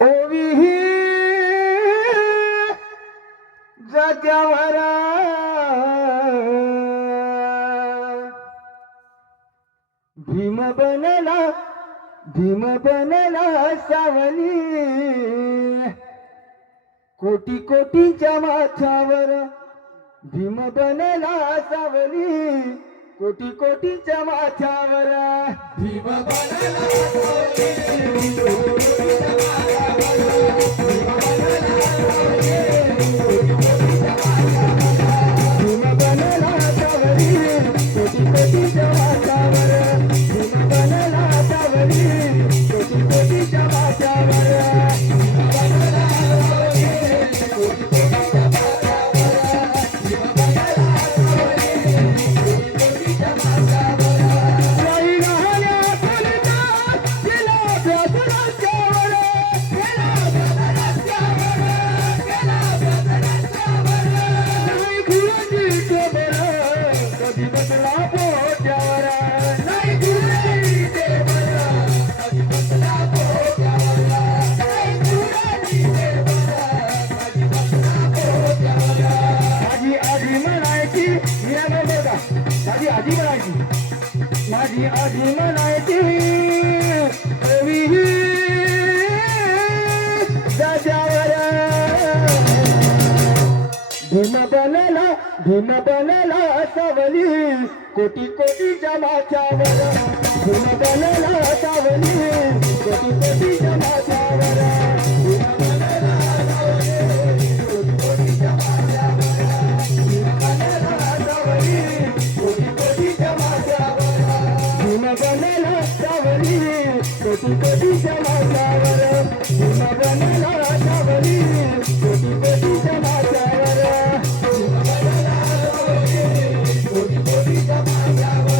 ओविही जात्यावर भीम बनला सावली कोटी कोटीच्या माथ्यावर भीम बनला सावली कोटी कोटीच्या माथ्यावर भीम बनला सावली भीम बनला सावली कोटी कोटीच्या माथ्यावर भीम बनला सावली कोटी कोटीच्या माथ्यावर माझी आजी म्हणायची ओविही जात्यावर भीम बनला सावली कोटी कोटीच्या माथ्यावर भीम बनला सावली कोटी कोटीच्या माथ्यावर भीम बनला सावली कोटी कोटीच्या माथ्यावर भीम बनला सावली कोटी कोटीच्या माथ्यावर भीम बनला सावली कोटी कोटीच्या माथ्यावर भीम बनला सावली कोटी कोटीच्या माथ्यावर भीम बनला सावली कोटी कोटीच्या माथ्यावर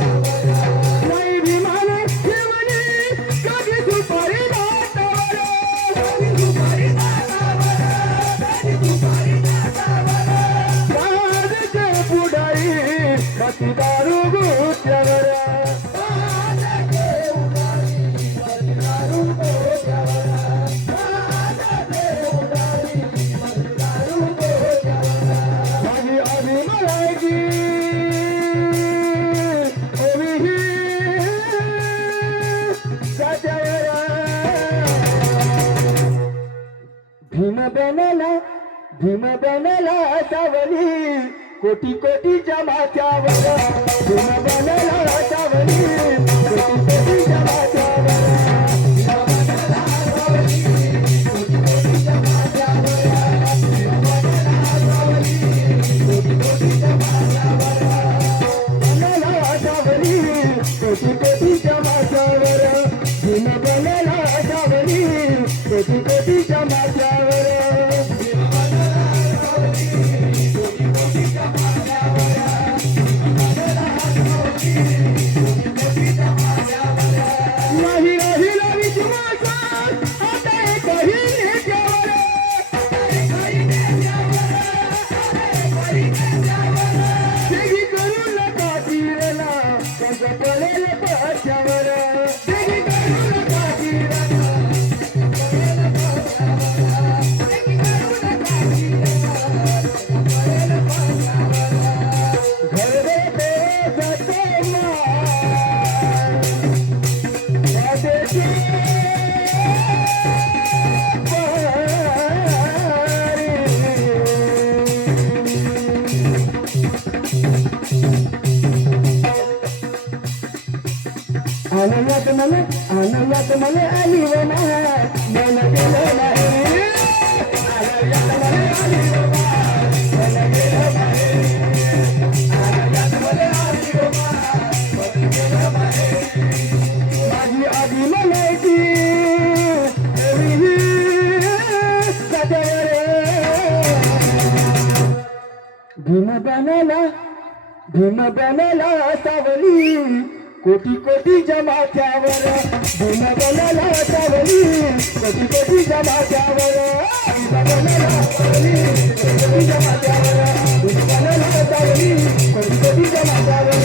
नाही भीमाने ठेवली कधी दुपारी दाटावर कधी दुपारी दाटावर कधी दुपारी दाटावर बाजूचे पुढारी बाकी दारू गुत्यावर बाजूचे पुढारी बाकी दारू गुत्यावर बाजूचे पुढारी बाकी दारू गुत्यावर माझी आजी म्हणायची ओविही जात्यावर भीम बनला सावली कोटी कोटीच्या माथ्यावर भीम बनला सावली कोटी कोटीच्या माथ्यावर भीम बनला सावली कोटी कोटीच्या माथ्यावर भीम बनला सावली कोटी कोटीच्या माथ्यावर बनला सावली कोटी कोटीच्या माथ्यावर भीम बनला सावली कोटी कोटीच्या माथ्यावर नाही राहिला विश्वास आता एकही नेत्यावर देगी करू नका तीरला त्यांचं पडेल पाच्यावर देगी करू नका तीरला पडेल पाच्यावर देगी करू नका तीरला पडेल पाच्यावर घर देते जाते आनंदात मला आली वना मन गेलं नाही आनंदात मला आली वना मन गेलं नाही आनंदात मला आली वना मन गेलं नाही माझी आजी म्हणायची ओविही जात्यावर भीम बनला सावली कोटी कोटीच्या माथ्यावर भीम बनला सावली कोटी कोटीच्या माथ्यावर भीम बनला सावली कोटी कोटीच्या माथ्यावर भीम बनला सावली कोटी कोटीच्या माथ्यावर